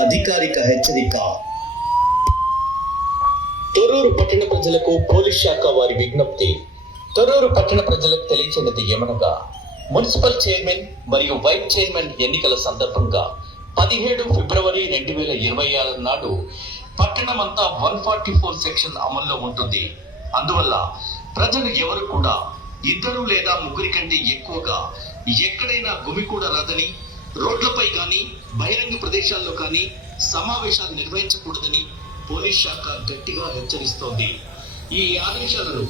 అధికారిక హెచ్చరిక. తొర్రూరు పట్టణ ప్రజలకు పోలీస్ శాఖ వారి విజ్ఞప్తి. తొర్రూరు పట్టణ ప్రజలకు తెలియచేయనిది ఏమనగా, మున్సిపల్ చైర్మన్ మరియు వైస్ చైర్మన్ ఎన్నికల సందర్భంగా 17 ఫిబ్రవరి 2026 నాడు పట్టణమంతా 144 సెక్షన్ అమల్లో ఉంటుంది. అందువల్ల ప్రజలు ఎవరు కూడా ఇద్దరు లేదా ముగ్గురి కంటే ఎక్కువగా ఎక్కడైనా గుమికూడరాదని, రోడ్లపై కానీ బహిరంగ ప్రదేశాల్లో కానీ సమావేశాలు నిర్వహించకూడదని పోలీస్ శాఖ గట్టిగా హెచ్చరిస్తోంది. ఈ ఆదేశాలను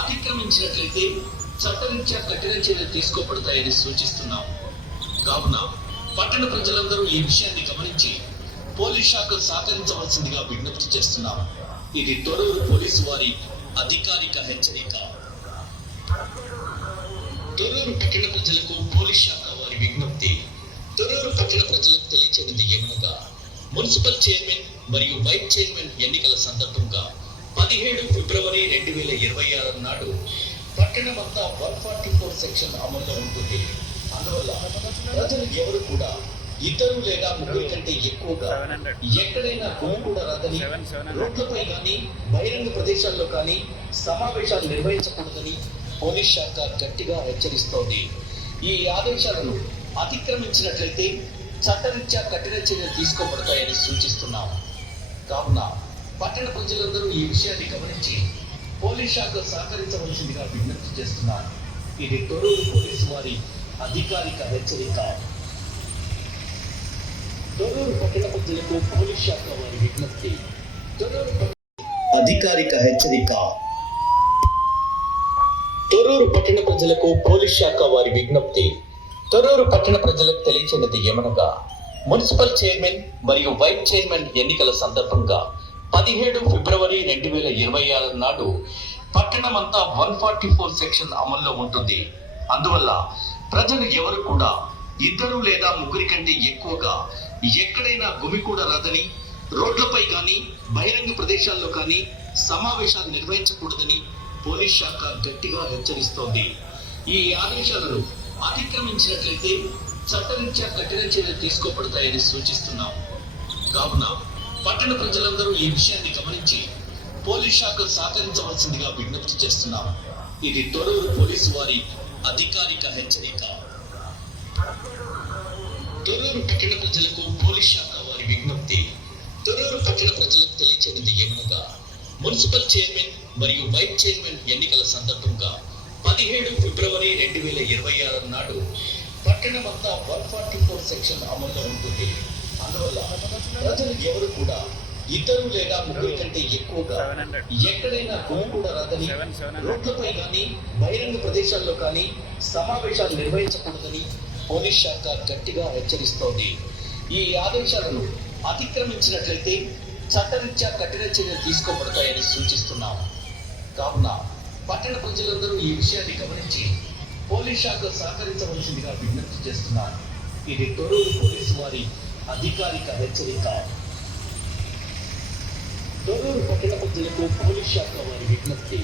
అతిక్రమించినట్లయితే చట్టరీత్యా కఠిన చర్యలు తీసుకోబడతాయని సూచిస్తున్నాం. కావున పట్టణ ప్రజలందరూ ఈ విషయాన్ని గమనించి పోలీస్ శాఖ సహకరించవలసిందిగా విజ్ఞప్తి చేస్తున్నాం. ఇది తొర్రూరు పోలీసు వారి అధికారిక హెచ్చరిక. తొర్రూరు పట్టణ ప్రజలకు పోలీస్ శాఖ వారి విజ్ఞప్తి. తొర్రూరు పట్టణ ప్రజలకు తెలియచేయనిది ఏమనగా, మున్సిపల్ చైర్మన్ మరియు వైస్ చైర్మన్ ఎన్నికల సందర్భంగా 17 ఫిబ్రవరి 2026 నాడు పట్టణమంతా 144 సెక్షన్ అమల్లో ఉంటుంది. అందువల్ల ప్రజలు ఎవరు కూడా ఇద్దరు లేదా ముగ్గురి కంటే ఎక్కువగా ఎక్కడైనా గుమికూడరాదని, రోడ్లపై కానీ బహిరంగ ప్రదేశాల్లో కానీ సమావేశాలు నిర్వహించకూడదని పోలీస్ శాఖ గట్టిగా హెచ్చరిస్తోంది. ఈ ఆదేశాలను అతిక్రమించినట్లయితే చట్టరీత్యా కఠిన చర్యలు తీసుకోబడతాయని సూచిస్తున్నాం. కావున పట్టణ ప్రజలందరూ ఈ విషయాన్ని గమనించి పోలీస్ శాఖ సహకరించవలసిందిగా విజ్ఞప్తి చేస్తున్నారు. ఇది తొర్రూరు పోలీసు వారి అధికారిక హెచ్చరిక. తొర్రూరు పట్టణ ప్రజలకు పోలీస్ శాఖ వారి విజ్ఞప్తి. అధికారిక హెచ్చరిక. తొర్రూరు పట్టణ ప్రజలకు పోలీస్ శాఖ వారి విజ్ఞప్తి. తొర్రూరు పట్టణ ప్రజలకు తెలియచేయనిది ఏమనగా, మున్సిపల్ చైర్మన్ మరియు వైస్ చైర్మన్ ఎన్నికల సందర్భంగా 17 ఫిబ్రవరి 2026 నాడు పట్టణమంతా 144 సెక్షన్ అమల్లో ఉంటుంది. అందువల్ల ప్రజలు ఎవరు కూడా ఇద్దరు లేదా ముగ్గురి కంటే ఎక్కువగా ఎక్కడైనా గుమికూడరాదని, రోడ్లపై కానీ బహిరంగ ప్రదేశాల్లో కానీ సమావేశాలు నిర్వహించకూడదని పోలీస్ శాఖ గట్టిగా హెచ్చరిస్తోంది. ఈ ఆదేశాలను అతిక్రమించినట్లయితే చట్టరీత్యా కఠిన చర్యలు తీసుకోబడతాయని సూచిస్తున్నాం. కావున పట్టణ ప్రజలందరూ ఈ విషయాన్ని గమనించి పోలీస్ శాఖ సహకరించవలసిందిగా విజ్ఞప్తి చేస్తున్నాం. ఇది తొర్రూరు పోలీసు వారి అధికారిక హెచ్చరిక. తొర్రూరు పట్టణ ప్రజలకు పోలీస్ శాఖ వారి విజ్ఞప్తి. తొర్రూరు పట్టణ ప్రజలకు తెలియచేయనిది ఏమనగా, మున్సిపల్ చైర్మన్ మరియు వైస్ చైర్మన్ ఎన్నికల సందర్భంగా 17 ఫిబ్రవరి 2026 నాడు పట్టణమంతా 144 సెక్షన్ అమల్లో ఉంటుంది. అందువల్ల ప్రజలు ఎవరు కూడా ఇద్దరు లేదా ముగ్గురి కంటే ఎక్కువగా ఎక్కడైనా గుమికూడరాదని, రోడ్లపై కానీ బహిరంగ ప్రదేశాల్లో కానీ సమావేశాలు నిర్వహించకూడదని పోలీస్ శాఖ గట్టిగా హెచ్చరిస్తోంది. ఈ ఆదేశాలను అతిక్రమించినట్లయితే చట్టరీత్యా కఠిన చర్యలు తీసుకోబడతాయని సూచిస్తున్నాం. కావున పట్టణ ప్రజలందరూ ఈ విషయాన్ని గమనించి పోలీస్ శాఖ సహకరించవలసిందిగా విజ్ఞప్తి చేస్తున్నారు. ఇది తొర్రూరు పోలీసు వారి అధికారిక హెచ్చరిక. తొర్రూరు పట్టణ ప్రజలకు పోలీస్ శాఖ వారి విజ్ఞప్తి.